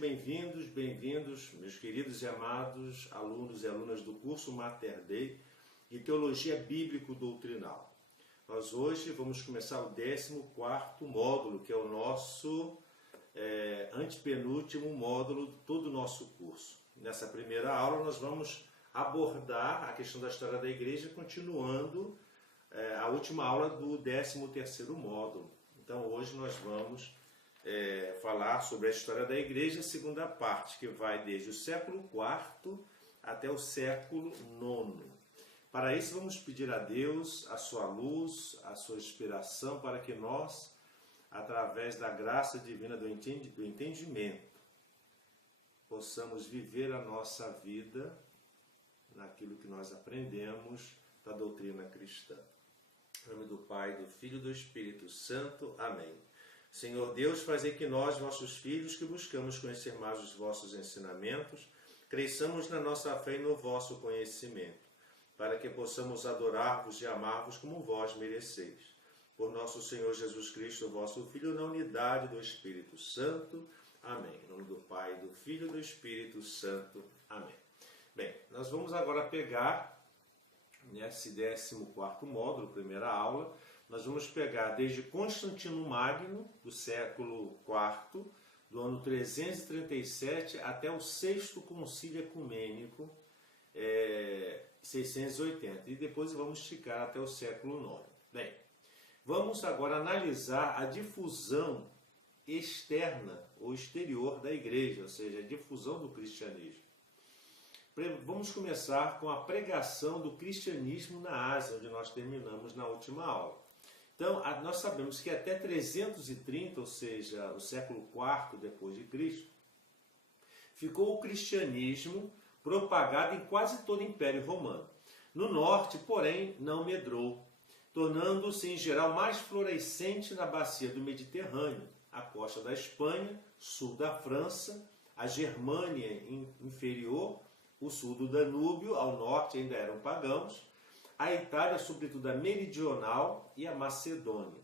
bem-vindos, meus queridos e amados alunos e alunas do curso Mater Dei de Teologia Bíblico-Doutrinal. Nós hoje vamos começar o 14º módulo, que é o nosso antepenúltimo módulo de todo o nosso curso. Nessa primeira aula nós vamos abordar a questão da história da igreja, continuando a última aula do 13º módulo. Então hoje nós vamos falar sobre a história da igreja, a segunda parte, que vai desde o século IV até o século IX. Para isso vamos pedir a Deus a sua luz, a sua inspiração, para que nós, através da graça divina do entendimento, possamos viver a nossa vida naquilo que nós aprendemos da doutrina cristã. Em nome do Pai, do Filho e do Espírito Santo. Amém. Senhor Deus, fazei que nós, vossos filhos, que buscamos conhecer mais os vossos ensinamentos, cresçamos na nossa fé e no vosso conhecimento, para que possamos adorar-vos e amar-vos como vós mereceis. Por nosso Senhor Jesus Cristo, vosso Filho, na unidade do Espírito Santo. Amém. Em nome do Pai, do Filho e do Espírito Santo. Amém. Bem, nós vamos agora pegar nesse 14º módulo, primeira aula. Nós vamos pegar desde Constantino Magno, do século IV, do ano 337, até o 6º Concílio Ecumênico, 680. E depois vamos esticar até o século IX. Bem, vamos agora analisar a difusão externa ou exterior da igreja, ou seja, a difusão do cristianismo. Vamos começar com a pregação do cristianismo na Ásia, onde nós terminamos na última aula. Então, nós sabemos que até 330, ou seja, o século IV depois de Cristo, ficou o cristianismo propagado em quase todo o Império Romano. No norte, porém, não medrou, tornando-se em geral mais florescente na bacia do Mediterrâneo, a costa da Espanha, sul da França, a Germânia inferior, o sul do Danúbio, ao norte ainda eram pagãos, a Itália, sobretudo a meridional, e a Macedônia.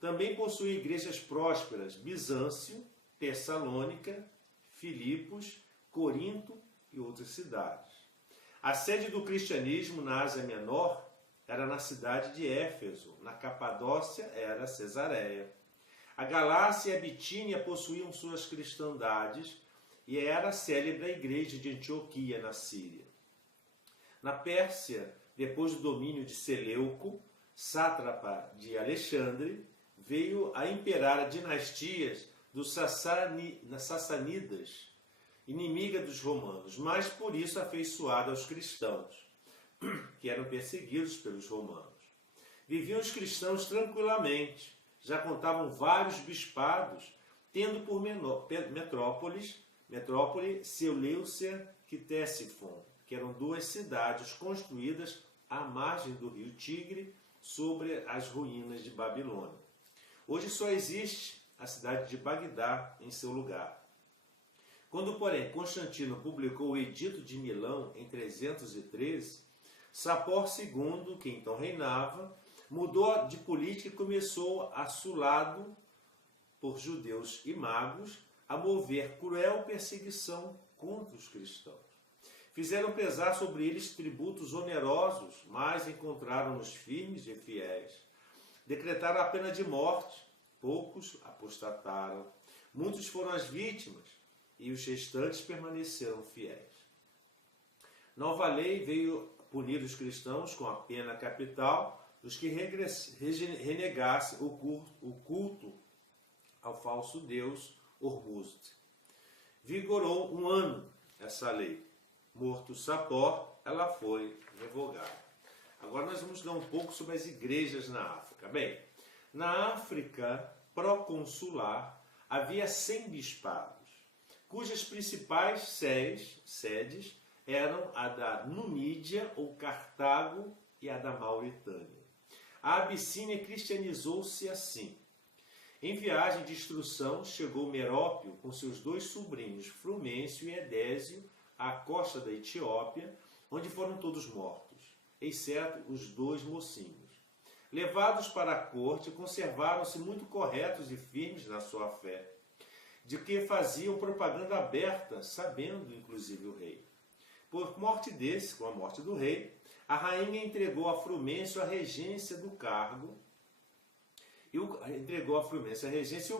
Também possui igrejas prósperas: Bizâncio, Tessalônica, Filipos, Corinto e outras cidades. A sede do cristianismo na Ásia Menor era na cidade de Éfeso, na Capadócia era Cesareia. A Galácia e a Bitínia possuíam suas cristandades e era célebre a igreja de Antioquia, na Síria. Na Pérsia, depois do domínio de Seleuco, sátrapa de Alexandre, veio a imperar a dinastia dos Sassânidas, inimiga dos romanos, mas por isso afeiçoada aos cristãos, que eram perseguidos pelos romanos. Viviam os cristãos tranquilamente, já contavam vários bispados, tendo por metrópole Seleucia e Ctesifon, que eram duas cidades construídas à margem do rio Tigre, sobre as ruínas de Babilônia. Hoje só existe a cidade de Bagdá em seu lugar. Quando, porém, Constantino publicou o Edito de Milão em 313, Sapor II, que então reinava, mudou de política e começou, assolado por judeus e magos, a mover cruel perseguição contra os cristãos. Fizeram pesar sobre eles tributos onerosos, mas encontraram-nos firmes e fiéis. Decretaram a pena de morte. Poucos apostataram. Muitos foram as vítimas, e os restantes permaneceram fiéis. Nova lei veio punir os cristãos com a pena capital dos que renegassem o culto ao falso deus Ormuzd. Vigorou um ano essa lei. Morto Sapor, ela foi revogada. Agora nós vamos dar um pouco sobre as igrejas na África. Bem, na África proconsular havia 100 bispados, cujas principais sedes eram a da Numídia ou Cartago e a da Mauritânia. A Abissínia cristianizou-se assim. Em viagem de instrução, chegou Merópio com seus 2 sobrinhos, Frumêncio e Edésio, à costa da Etiópia, onde foram todos mortos, exceto os 2 mocinhos. Levados para a corte, conservaram-se muito corretos e firmes na sua fé. de que faziam propaganda aberta, sabendo inclusive o rei. Por morte desse, com a morte do rei, a rainha entregou a Frumêncio a regência do cargo, e o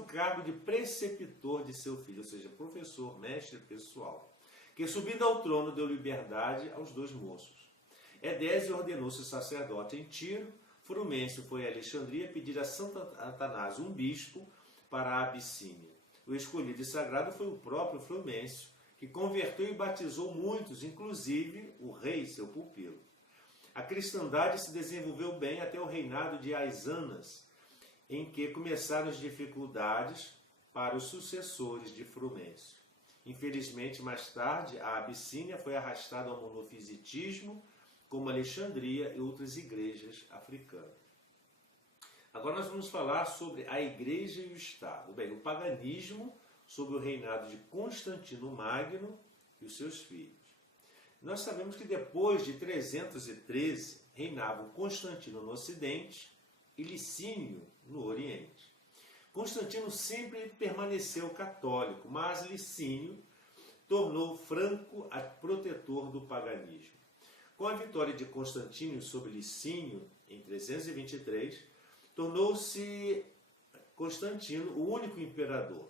cargo de preceptor de seu filho, ou seja, professor, mestre pessoal, que subindo ao trono deu liberdade aos dois moços. Edésio ordenou-se sacerdote em Tiro. Frumêncio foi a Alexandria pedir a Santo Atanásio um bispo para a Abissínia. O escolhido e sagrado foi o próprio Frumêncio, que converteu e batizou muitos, inclusive o rei, seu pupilo. A cristandade se desenvolveu bem até o reinado de Aisanas, em que começaram as dificuldades para os sucessores de Frumêncio. Infelizmente, mais tarde, a Abissínia foi arrastada ao monofisitismo, como Alexandria e outras igrejas africanas. Agora nós vamos falar sobre a igreja e o Estado. Bem, o paganismo sob o reinado de Constantino Magno e os seus filhos. Nós sabemos que depois de 313 reinavam Constantino no Ocidente e Licínio no Oriente. Constantino sempre permaneceu católico, mas Licínio tornou franco protetor do paganismo. Com a vitória de Constantino sobre Licínio em 323, tornou-se Constantino o único imperador.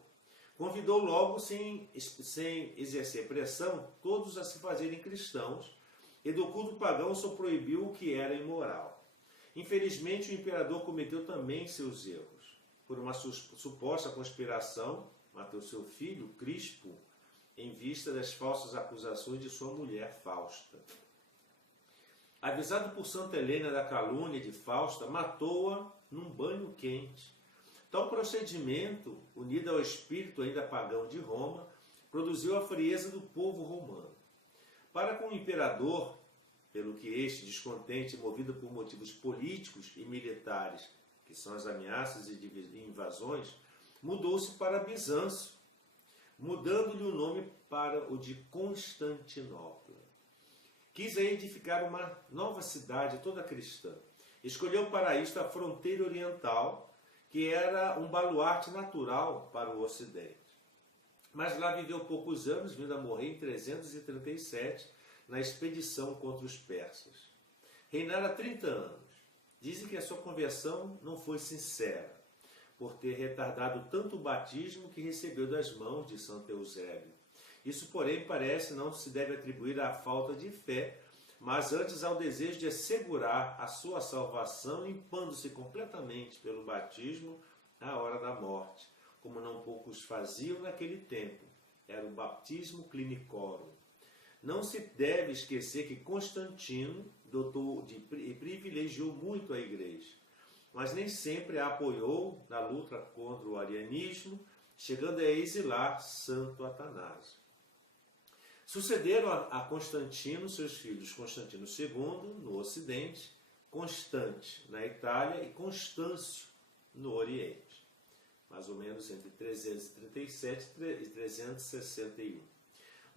Convidou logo, sem exercer pressão, todos a se fazerem cristãos, e do culto pagão só proibiu o que era imoral. Infelizmente, o imperador cometeu também seus erros. Por uma suposta conspiração, matou seu filho, Crispo, em vista das falsas acusações de sua mulher, Fausta. Avisado por Santa Helena da calúnia de Fausta, matou-a num banho quente. Tal procedimento, unido ao espírito ainda pagão de Roma, produziu a frieza do povo romano. Para com o imperador, pelo que este, descontente e movido por motivos políticos e militares, que são as ameaças e invasões, mudou-se para Bizâncio, mudando-lhe o nome para o de Constantinopla. Quis aí edificar uma nova cidade toda cristã. Escolheu para isto a fronteira oriental, que era um baluarte natural para o Ocidente. Mas lá viveu poucos anos, vindo a morrer em 337, na expedição contra os persas. Reinara 30 anos. Dizem que a sua conversão não foi sincera, por ter retardado tanto o batismo que recebeu das mãos de Santo Eusébio. Isso, porém, parece não se deve atribuir à falta de fé, mas antes ao desejo de assegurar a sua salvação, limpando-se completamente pelo batismo à hora da morte, como não poucos faziam naquele tempo. Era o baptismo clinicorum. Não se deve esquecer que Constantino dotou e privilegiou muito a igreja, mas nem sempre a apoiou na luta contra o arianismo, chegando a exilar Santo Atanásio. Sucederam a Constantino seus filhos Constantino II, no Ocidente, Constante, na Itália, e Constâncio, no Oriente, mais ou menos entre 337 e 361.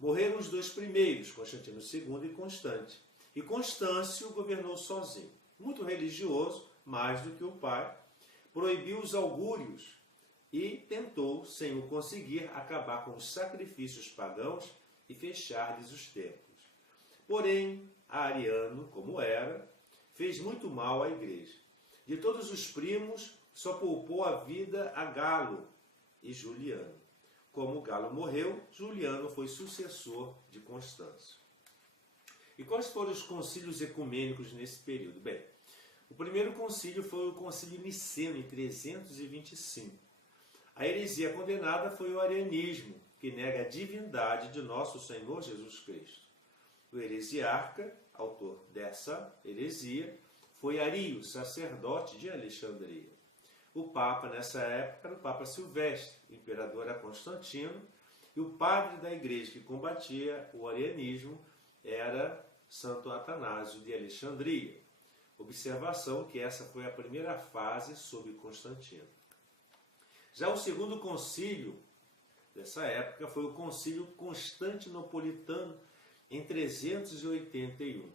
Morreram os dois primeiros, Constantino II e Constante, e Constâncio governou sozinho. Muito religioso, mais do que o pai, proibiu os augúrios e tentou, sem o conseguir, acabar com os sacrifícios pagãos e fechar-lhes os templos. Porém, Ariano, como era, fez muito mal à igreja. De todos os primos, só poupou a vida a Galo e Juliano. Como Galo morreu, Juliano foi sucessor de Constâncio. E quais foram os concílios ecumênicos nesse período? Bem, o primeiro concílio foi o concílio niceno, em 325. A heresia condenada foi o arianismo, que nega a divindade de nosso Senhor Jesus Cristo. O heresiarca, autor dessa heresia, foi Ario, sacerdote de Alexandria. O Papa, nessa época, era o Papa Silvestre, o imperador era Constantino, e o padre da igreja que combatia o arianismo era Santo Atanásio de Alexandria. Observação que essa foi a primeira fase sob Constantino. Já o segundo concílio dessa época foi o concílio constantinopolitano, em 381.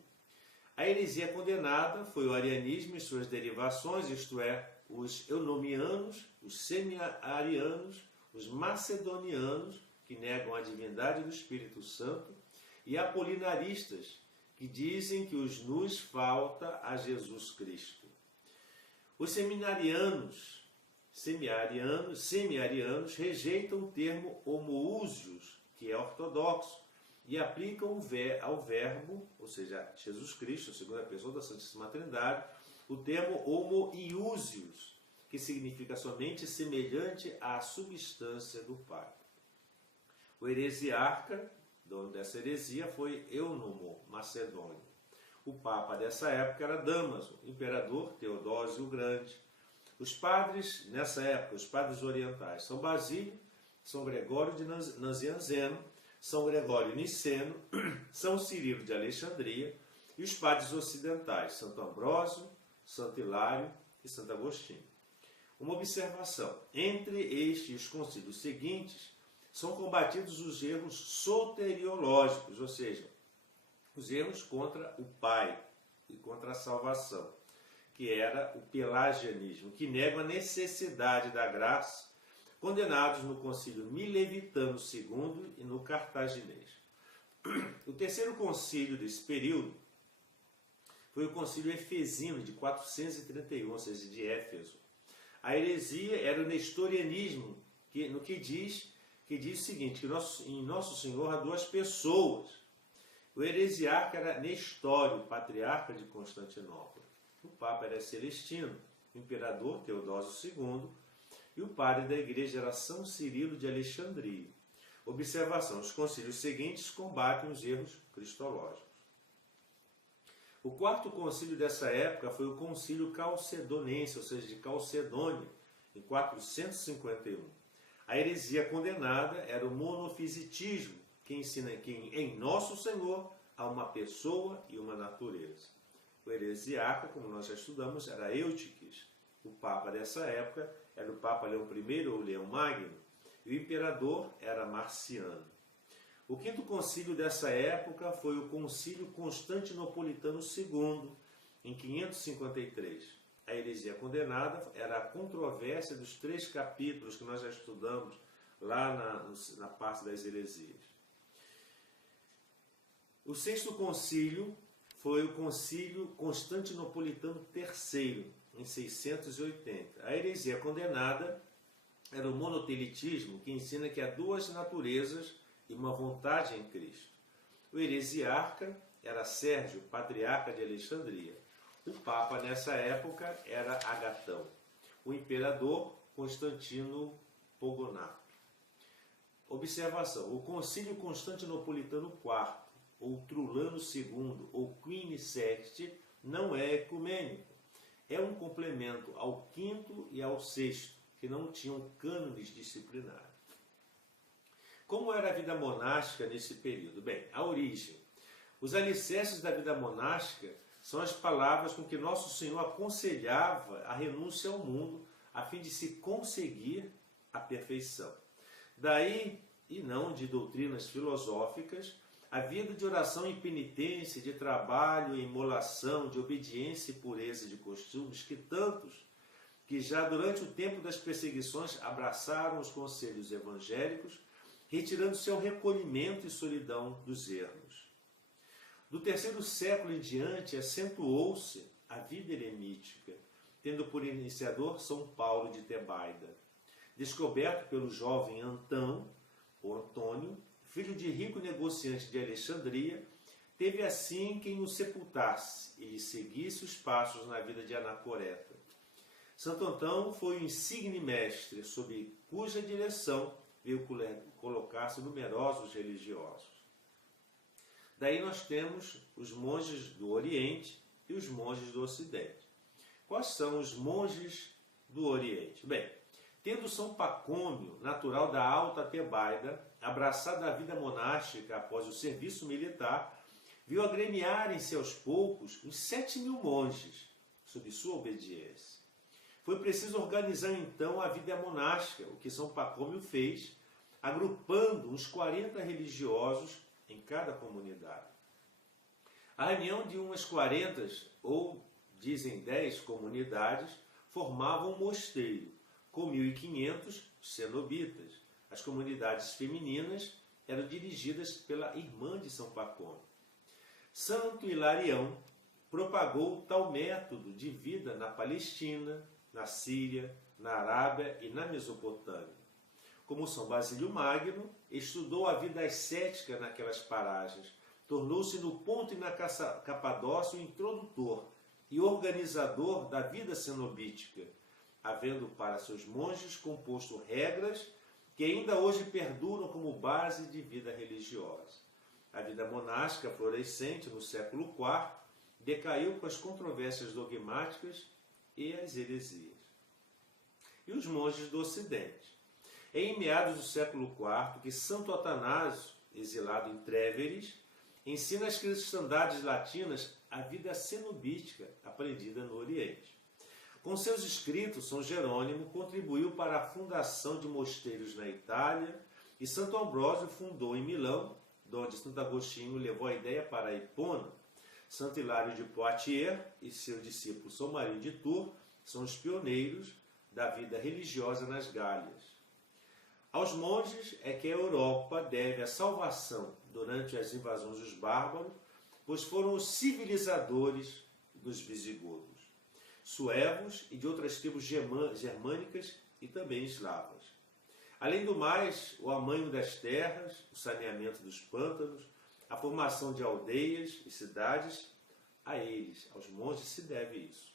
A heresia condenada foi o arianismo e suas derivações, isto é, os eunomianos, os semi-arianos, os macedonianos, que negam a divindade do Espírito Santo, e apolinaristas, que dizem que os nus falta a Jesus Cristo. Os semi-arianos rejeitam o termo homoúsios, que é ortodoxo, e aplicam ao verbo, ou seja, Jesus Cristo, a segunda pessoa da Santíssima Trindade, o termo homoiúsios, que significa somente semelhante à substância do Pai. O heresiarca, dono dessa heresia, foi Eunômo Macedônio. O Papa dessa época era Dámaso, imperador Teodósio o Grande. Os padres, nessa época, os padres orientais, São Basílio, São Gregório de Nazianzeno, São Gregório Niceno, São Cirilo de Alexandria, e os padres ocidentais, Santo Ambrósio, Santo Hilário e Santo Agostinho. Uma observação: entre este e os concílios seguintes, são combatidos os erros soteriológicos, ou seja, os erros contra o Pai e contra a salvação, que era o pelagianismo, que nega a necessidade da graça, condenados no concílio milevitano II e no cartaginês. O terceiro concílio desse período foi o concílio efesino de 431, ou seja, de Éfeso. A heresia era o nestorianismo, que diz o seguinte, que em Nosso Senhor há duas pessoas. O heresiarca era Nestório, patriarca de Constantinopla. O Papa era Celestino, o imperador Teodósio II, e o padre da igreja era São Cirilo de Alexandria. Observação: os concílios seguintes combatem os erros cristológicos. O quarto concílio dessa época foi o concílio calcedonense, ou seja, de Calcedônia, em 451. A heresia condenada era o monofisitismo, que ensina que em Nosso Senhor há uma pessoa e uma natureza. O heresiarca, como nós já estudamos, era Eutiques. O Papa dessa época era o Papa Leão I ou Leão Magno, e o imperador era Marciano. O quinto concílio dessa época foi o Concílio Constantinopolitano II, em 553. A heresia condenada era a controvérsia dos 3 capítulos que nós já estudamos lá na parte das heresias. O sexto concílio foi o Concílio Constantinopolitano III, em 680. A heresia condenada era o monotelitismo, que ensina que há 2 naturezas e uma vontade em Cristo. O heresiarca era Sérgio, patriarca de Alexandria. O Papa nessa época era Agatão. O imperador, Constantino Pogonato. Observação: o Concílio Constantinopolitano IV, ou Trulano II, ou Quini Sexti, não é ecumênico. É um complemento ao quinto e ao sexto, que não tinham cânones disciplinares. Como era a vida monástica nesse período? Bem, a origem. Os alicerces da vida monástica são as palavras com que Nosso Senhor aconselhava a renúncia ao mundo, a fim de se conseguir a perfeição. Daí, e não de doutrinas filosóficas, a vida de oração e penitência, de trabalho e imolação, de obediência e pureza de costumes, que tantos, que já durante o tempo das perseguições abraçaram os conselhos evangélicos, retirando-se ao recolhimento e solidão dos ermos. Do terceiro século em diante, acentuou-se a vida eremítica, tendo por iniciador São Paulo de Tebaida, descoberto pelo jovem Antão, ou Antônio, filho de rico negociante de Alexandria, teve assim quem o sepultasse e lhe seguisse os passos na vida de Anacoreta. Santo Antão foi o insigne mestre, sob cuja direção veio colocar-se numerosos religiosos. Daí nós temos os monges do Oriente e os monges do Ocidente. Quais são os monges do Oriente? Bem, tendo São Pacômio, natural da Alta Tebaida, abraçado a vida monástica após o serviço militar, viu agremiarem-se aos poucos uns 7.000 monges, sob sua obediência. Foi preciso organizar então a vida monástica, o que São Pacômio fez, agrupando uns 40 religiosos em cada comunidade. A reunião de umas 40, ou dizem 10 comunidades, formava um mosteiro, com 1.500 cenobitas, As comunidades femininas eram dirigidas pela irmã de São Pacômio. Santo Hilarião propagou tal método de vida na Palestina, na Síria, na Arábia e na Mesopotâmia. Como São Basílio Magno, estudou a vida ascética naquelas paragens, tornou-se no Ponto e na Capadócia o introdutor e organizador da vida cenobítica, havendo para seus monges composto regras que ainda hoje perduram como base de vida religiosa. A vida monástica florescente no século IV decaiu com as controvérsias dogmáticas e as heresias. E os monges do Ocidente? É em meados do século IV que Santo Atanásio, exilado em Tréveris, ensina às cristandades latinas a vida cenobítica aprendida no Oriente. Com seus escritos, São Jerônimo contribuiu para a fundação de mosteiros na Itália e Santo Ambrósio fundou em Milão, onde Santo Agostinho levou a ideia para Hipona. Santo Hilário de Poitiers e seu discípulo São Marinho de Tours são os pioneiros da vida religiosa nas Gálias. Aos monges é que a Europa deve a salvação durante as invasões dos bárbaros, pois foram os civilizadores dos visigodos, suevos e de outras tribos germânicas e também eslavas. Além do mais, o amanho das terras, o saneamento dos pântanos, a formação de aldeias e cidades, a eles, aos monges, se deve isso.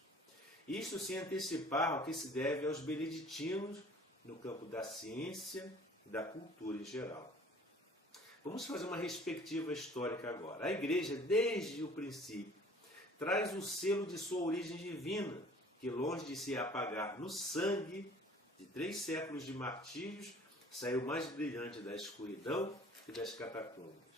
Isto sem antecipar ao que se deve aos beneditinos no campo da ciência e da cultura em geral. Vamos fazer uma respectiva histórica agora. A Igreja, desde o princípio, traz o selo de sua origem divina, que longe de se apagar no sangue de 3 séculos de martírios, saiu mais brilhante da escuridão e das catacumbas.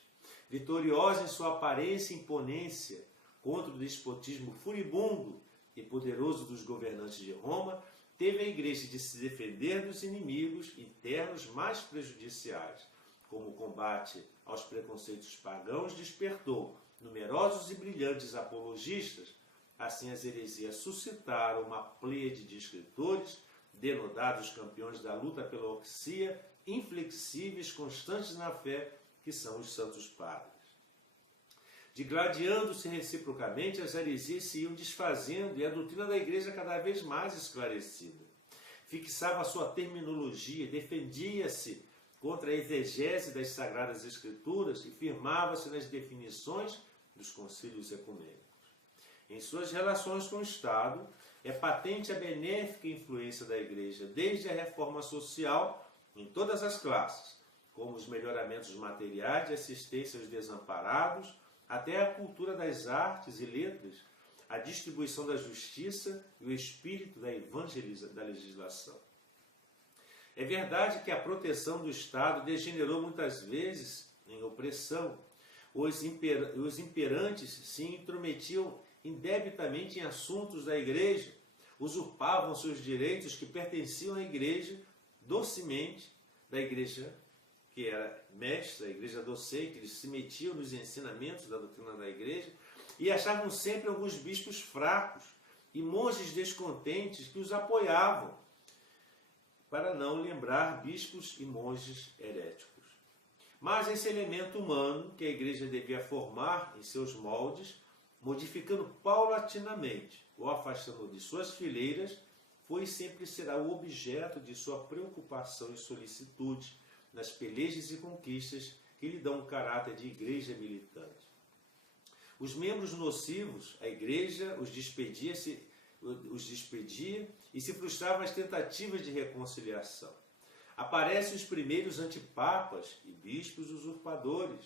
Vitoriosa em sua aparência e imponência contra o despotismo furibundo e poderoso dos governantes de Roma, teve a Igreja de se defender dos inimigos internos mais prejudiciais, como o combate aos preconceitos pagãos despertou numerosos e brilhantes apologistas. Assim as heresias suscitaram uma pleiade de escritores, denodados campeões da luta pela ortodoxia, inflexíveis, constantes na fé, que são os santos padres. Digladiando-se reciprocamente, as heresias se iam desfazendo e a doutrina da Igreja cada vez mais esclarecida. Fixava a sua terminologia, defendia-se contra a exegese das Sagradas Escrituras e firmava-se nas definições dos concílios ecumênicos. Em suas relações com o Estado, é patente a benéfica influência da Igreja, desde a reforma social em todas as classes, como os melhoramentos materiais de assistência aos desamparados, até a cultura das artes e letras, a distribuição da justiça e o espírito da legislação. É verdade que a proteção do Estado degenerou muitas vezes em opressão. Os imperantes se intrometiam indebitamente em assuntos da Igreja, usurpavam seus direitos que pertenciam à Igreja docemente, da Igreja que era mestra, a Igreja docente. Eles se metiam nos ensinamentos da doutrina da Igreja e achavam sempre alguns bispos fracos e monges descontentes que os apoiavam, para não lembrar bispos e monges heréticos. Mas esse elemento humano que a Igreja devia formar em seus moldes, modificando paulatinamente ou afastando de suas fileiras, foi e sempre será o objeto de sua preocupação e solicitude nas pelejas e conquistas que lhe dão um caráter de igreja militante. Os membros nocivos, a Igreja os despedia e se frustravam as tentativas de reconciliação. Aparecem os primeiros antipapas e bispos usurpadores,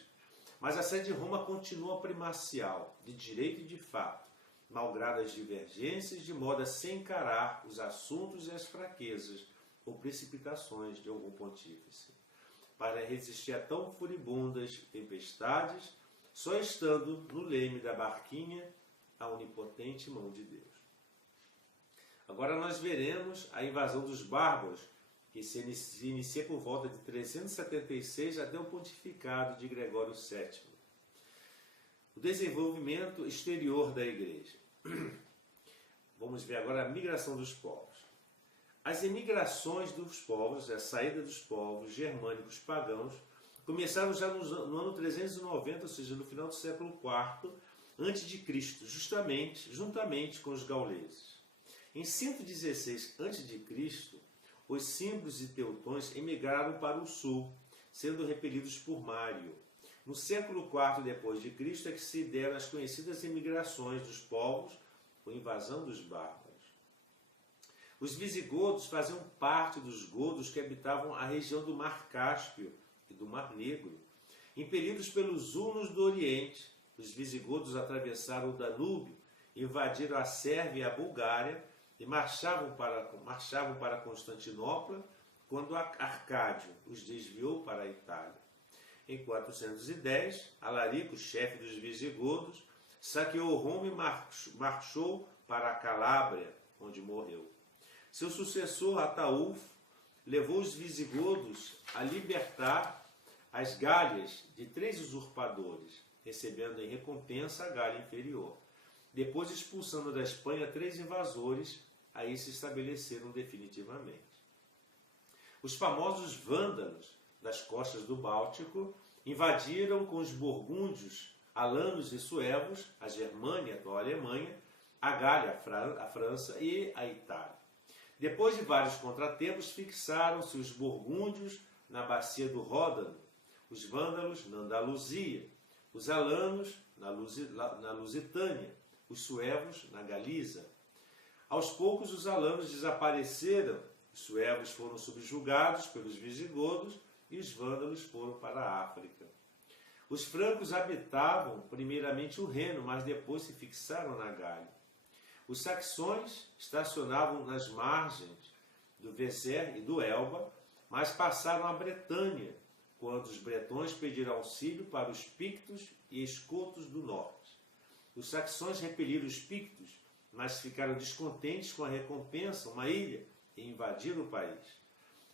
mas a Sé de Roma continua primacial, de direito e de fato, malgrado as divergências, de modo a se encarar os assuntos e as fraquezas ou precipitações de algum pontífice, para resistir a tão furibundas tempestades, só estando no leme da barquinha a onipotente mão de Deus. Agora nós veremos a invasão dos bárbaros, que se inicia por volta de 376 até o pontificado de Gregório VII. O desenvolvimento exterior da Igreja. Vamos ver agora a migração dos povos. As emigrações dos povos, a saída dos povos germânicos pagãos, começaram já no ano 390, ou seja, no final do século IV a.C., juntamente com os gauleses. Em 116 a.C., os símbrios e teutões emigraram para o sul, sendo repelidos por Mário. No século IV depois de Cristo é que se deram as conhecidas emigrações dos povos, com invasão dos bárbaros. Os visigodos faziam parte dos godos que habitavam a região do Mar Cáspio e do Mar Negro. Impelidos pelos hunos do Oriente, os visigodos atravessaram o Danúbio, invadiram a Sérvia e a Bulgária e marchavam para Constantinopla, quando Arcádio os desviou para a Itália. Em 410, Alarico, chefe dos visigodos, saqueou Roma e marchou para a Calábria, onde morreu. Seu sucessor, Ataúlfo, levou os visigodos a libertar as Gálias de 3 usurpadores, recebendo em recompensa a Gália Inferior. Depois expulsando da Espanha 3 invasores, aí se estabeleceram definitivamente. Os famosos vândalos das costas do Báltico invadiram com os burgúndios, alanos e suevos a Germânia, a atual Alemanha, a Gália, a França e a Itália. Depois de vários contratempos, fixaram-se os burgúndios na bacia do Ródano, os vândalos na Andaluzia, os alanos na Lusitânia, os suevos na Galiza. Aos poucos os alanos desapareceram, os suevos foram subjugados pelos visigodos e os vândalos foram para a África. Os francos habitavam primeiramente o Reno, mas depois se fixaram na Gália. Os saxões estacionavam nas margens do Weser e do Elba, mas passaram à Bretanha, quando os bretões pediram auxílio para os pictos e escotos do norte. Os saxões repeliram os pictos, mas ficaram descontentes com a recompensa, uma ilha, e invadiram o país.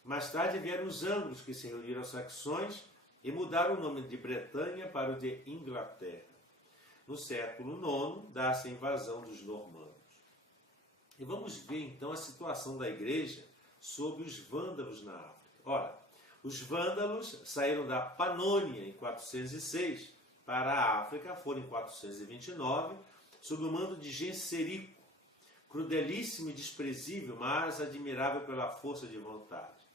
Mais tarde vieram os anglos, que se reuniram aos saxões e mudaram o nome de Bretanha para o de Inglaterra. No século IX, dá-se a invasão dos normandos. E vamos ver então a situação da igreja sob os vândalos na África. Ora, os vândalos saíram da Panônia em 406 para a África, foram em 429, sob o mando de Genserico, crudelíssimo e desprezível, mas admirável pela força de vontade.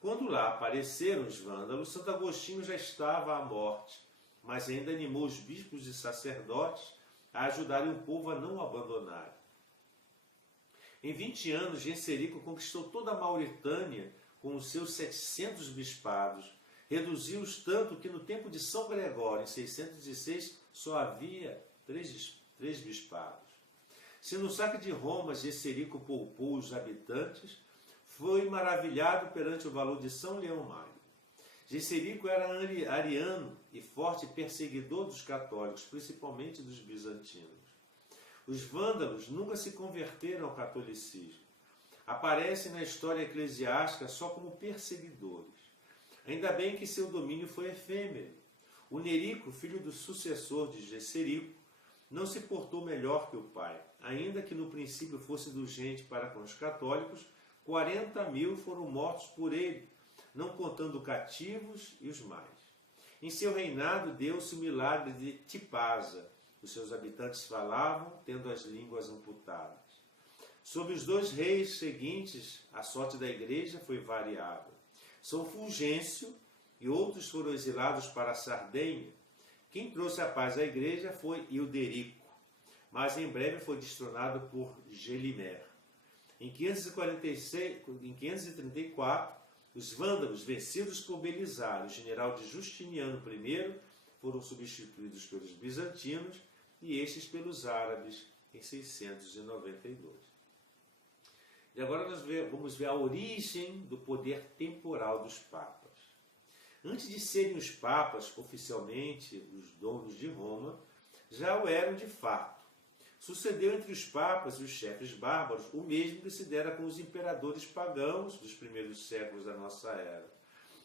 Quando lá apareceram os vândalos, Santo Agostinho já estava à morte, mas ainda animou os bispos e sacerdotes a ajudarem o povo a não o abandonarem. Em 20 anos, Genserico conquistou toda a Mauritânia com os seus 700 bispados, reduziu-os tanto que no tempo de São Gregório, em 606, só havia 3 bispados. Se no saque de Roma Genserico poupou os habitantes, foi maravilhado perante o valor de São Leão Magno. Genserico era ariano e forte perseguidor dos católicos, principalmente dos bizantinos. Os vândalos nunca se converteram ao catolicismo. Aparecem na história eclesiástica só como perseguidores. Ainda bem que seu domínio foi efêmero. O Nerico, filho do sucessor de Genserico, não se portou melhor que o pai. Ainda que no princípio fosse indulgente para com os católicos, 40.000 foram mortos por ele, não contando cativos e os mais. Em seu reinado deu-se o milagre de Tipasa. Os seus habitantes falavam, tendo as línguas amputadas. Sob os 2 reis seguintes, a sorte da igreja foi variável. São Fulgêncio e outros foram exilados para a Sardenha. Quem trouxe a paz à igreja foi Ilderico, mas em breve foi destronado por Gelimer. Em 534, os vândalos, vencidos por Belisário, general de Justiniano I, foram substituídos pelos bizantinos e estes pelos árabes em 692. E agora nós vamos ver a origem do poder temporal dos papas. Antes de serem os papas oficialmente os donos de Roma, já o eram de fato. Sucedeu entre os papas e os chefes bárbaros o mesmo que se dera com os imperadores pagãos dos primeiros séculos da nossa era.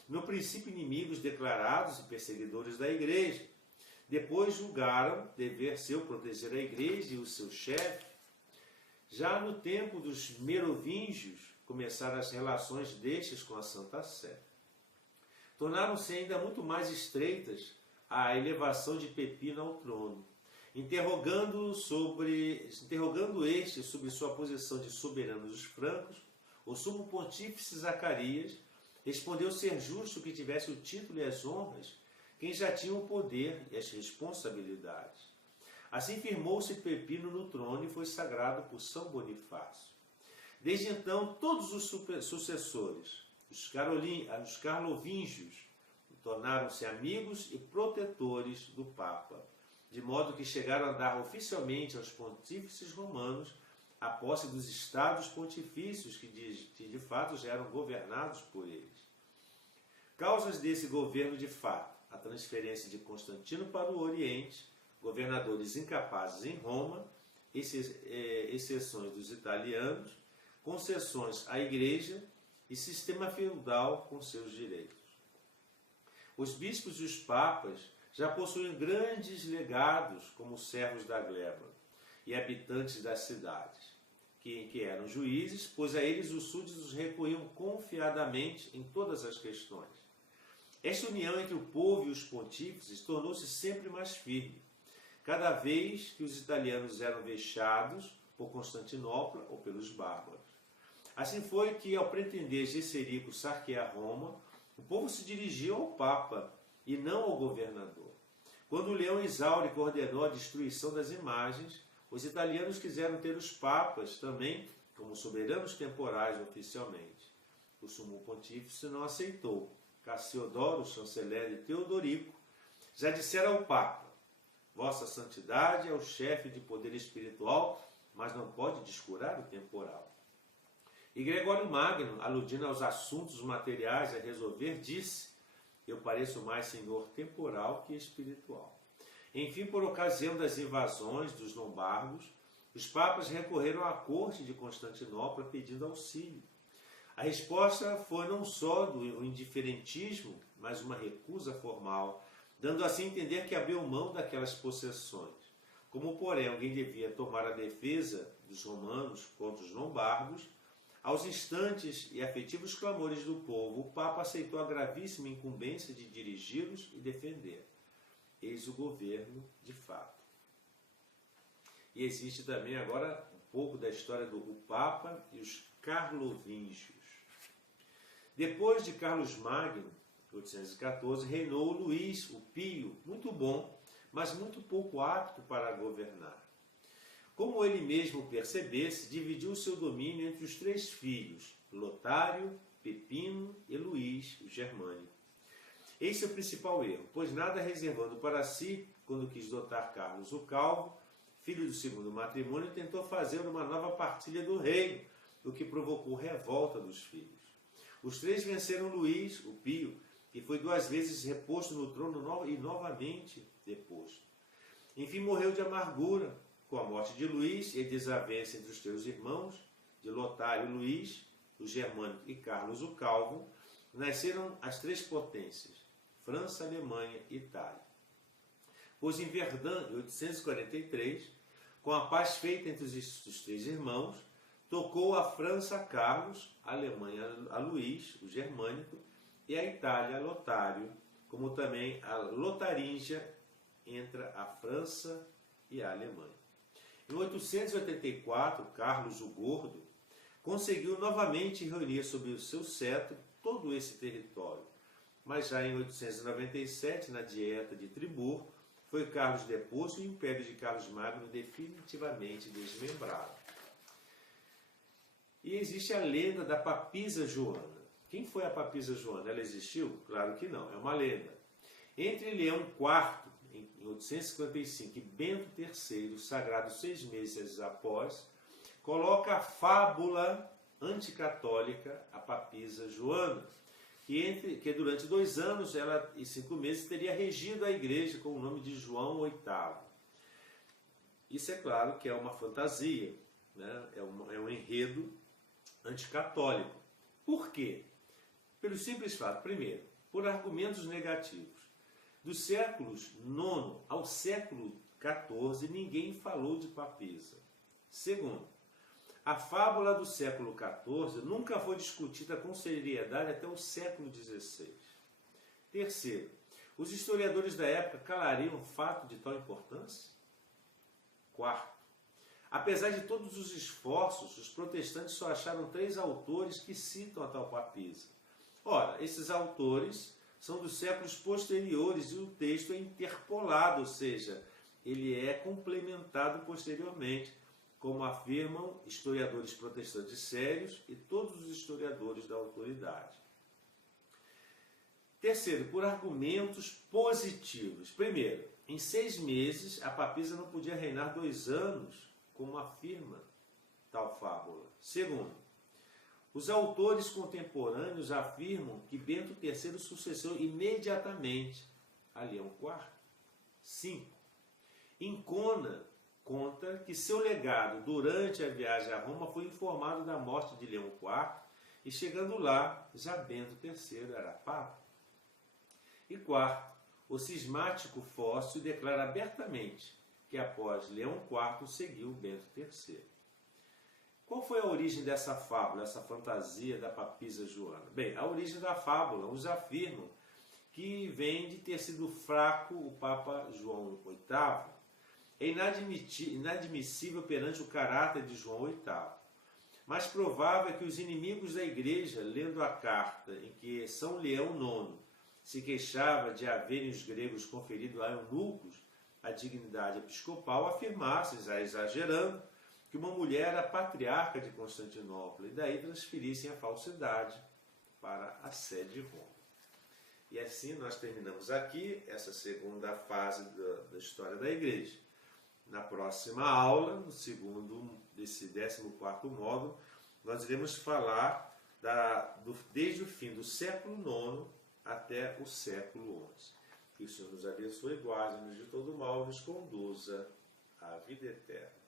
No princípio, inimigos declarados e perseguidores da igreja. Depois julgaram dever seu proteger a igreja e o seu chefe. Já no tempo dos merovingios, começaram as relações destes com a Santa Sé. Tornaram-se ainda muito mais estreitas a elevação de Pepino ao trono, interrogando este sobre sua posição de soberano dos francos. O sumo pontífice Zacarias respondeu ser justo que tivesse o título e as honras quem já tinha o poder e as responsabilidades. Assim firmou-se Pepino no trono e foi sagrado por São Bonifácio. Desde então, todos os sucessores, os carlovingios, tornaram-se amigos e protetores do Papa, de modo que chegaram a dar oficialmente aos pontífices romanos a posse dos estados pontifícios que de fato já eram governados por eles. Causas desse governo de fato: a transferência de Constantino para o Oriente, governadores incapazes em Roma, exceções dos italianos, concessões à Igreja e sistema feudal com seus direitos. Os bispos e os papas já possuíam grandes legados como servos da gleba e habitantes das cidades, que eram juízes, pois a eles os súditos recorriam confiadamente em todas as questões. Esta união entre o povo e os pontífices tornou-se sempre mais firme, cada vez que os italianos eram vexados por Constantinopla ou pelos bárbaros. Assim foi que, ao pretender Gesserico saquear Roma, o povo se dirigiu ao Papa e não ao governador. Quando Leão Exáurico ordenou a destruição das imagens, os italianos quiseram ter os papas também como soberanos temporais oficialmente. O sumo pontífice não aceitou. Cassiodoro, chanceler de Teodorico, já dissera ao Papa: Vossa Santidade é o chefe de poder espiritual, mas não pode descurar o temporal. E Gregório Magno, aludindo aos assuntos materiais a resolver, disse: Eu pareço mais senhor temporal que espiritual. Enfim, por ocasião das invasões dos lombardos, os papas recorreram à corte de Constantinopla pedindo auxílio. A resposta foi não só do indiferentismo, mas uma recusa formal, dando assim a entender que abriu mão daquelas possessões. Como, porém, alguém devia tomar a defesa dos romanos contra os lombardos, aos instantes e afetivos clamores do povo, o Papa aceitou a gravíssima incumbência de dirigi-los e defender. Eis o governo de fato. E existe também agora um pouco da história do Papa e os carlovingios. Depois de Carlos Magno, 814, reinou Luís, o Pio, muito bom, mas muito pouco apto para governar. Como ele mesmo percebesse, dividiu o seu domínio entre os 3 filhos, Lotário, Pepino e Luís, o Germânico. Esse é o principal erro, pois nada reservando para si, quando quis dotar Carlos o Calvo, filho do segundo matrimônio, tentou fazer uma nova partilha do reino, o que provocou revolta dos filhos. Os 3 venceram Luís, o Pio, que foi 2 vezes reposto no trono e novamente deposto. Enfim, morreu de amargura, com a morte de Luís e desavença entre os 3 irmãos, de Lotário Luís, o Germânico e Carlos o Calvo, nasceram as 3 potências, França, Alemanha e Itália. Pois em Verdun, em 843, com a paz feita entre os 3 irmãos, tocou a França a Carlos, a Alemanha a Luís, o Germânico, e a Itália a Lotário, como também a Lotaríngia entre a França e a Alemanha. Em 884, Carlos o Gordo conseguiu novamente reunir sob o seu cetro todo esse território, mas já em 897, na Dieta de Tribur, foi Carlos deposto e o Império de Carlos Magno definitivamente desmembrado. E existe a lenda da Papisa Joana. Quem foi a Papisa Joana? Ela existiu? Claro que não, é uma lenda. Entre Leão IV, em 855, e Bento III, sagrado 6 meses após, coloca a fábula anticatólica, a Papisa Joana, que durante 2 anos e 5 meses teria regido a igreja com o nome de João VIII. Isso é claro que é uma fantasia, né? é um enredo anticatólico. Por quê? Pelo simples fato, primeiro, por argumentos negativos. Dos séculos IX ao século XIV, ninguém falou de papisa. Segundo, A fábula do século XIV nunca foi discutida com seriedade até o século XVI. Terceiro, os historiadores da época calariam o fato de tal importância? Quarto, apesar de todos os esforços, os protestantes só acharam 3 autores que citam a tal papisa. Ora, esses autores são dos séculos posteriores e o texto é interpolado, ou seja, ele é complementado posteriormente, como afirmam historiadores protestantes sérios e todos os historiadores da autoridade. Terceiro, por argumentos positivos. Primeiro, em 6 meses a papisa não podia reinar 2 anos, como afirma tal fábula. Segundo, os autores contemporâneos afirmam que Bento III sucessou imediatamente a Leão IV. 5. Incona conta que seu legado durante a viagem a Roma foi informado da morte de Leão IV e chegando lá, já Bento III era papa. E quarto, o cismático Fóssil declara abertamente que após Leão IV seguiu Bento III. Qual foi a origem dessa fábula, essa fantasia da papisa Joana? Bem, a origem da fábula, uns afirmam que vem de ter sido fraco o Papa João VIII. É inadmissível perante o caráter de João VIII. Mais provável é que os inimigos da igreja, lendo a carta em que São Leão IX se queixava de haverem os gregos conferido a eunucos a dignidade episcopal, afirmassem, exagerando, que uma mulher era patriarca de Constantinopla e daí transferissem a falsidade para a sede de Roma. E assim nós terminamos aqui essa segunda fase da história da igreja. Na próxima aula, no segundo desse 14º módulo, nós iremos falar desde o fim do século IX até o século XI. Que o Senhor nos abençoe, guarde-nos de todo mal e nos conduza à vida eterna.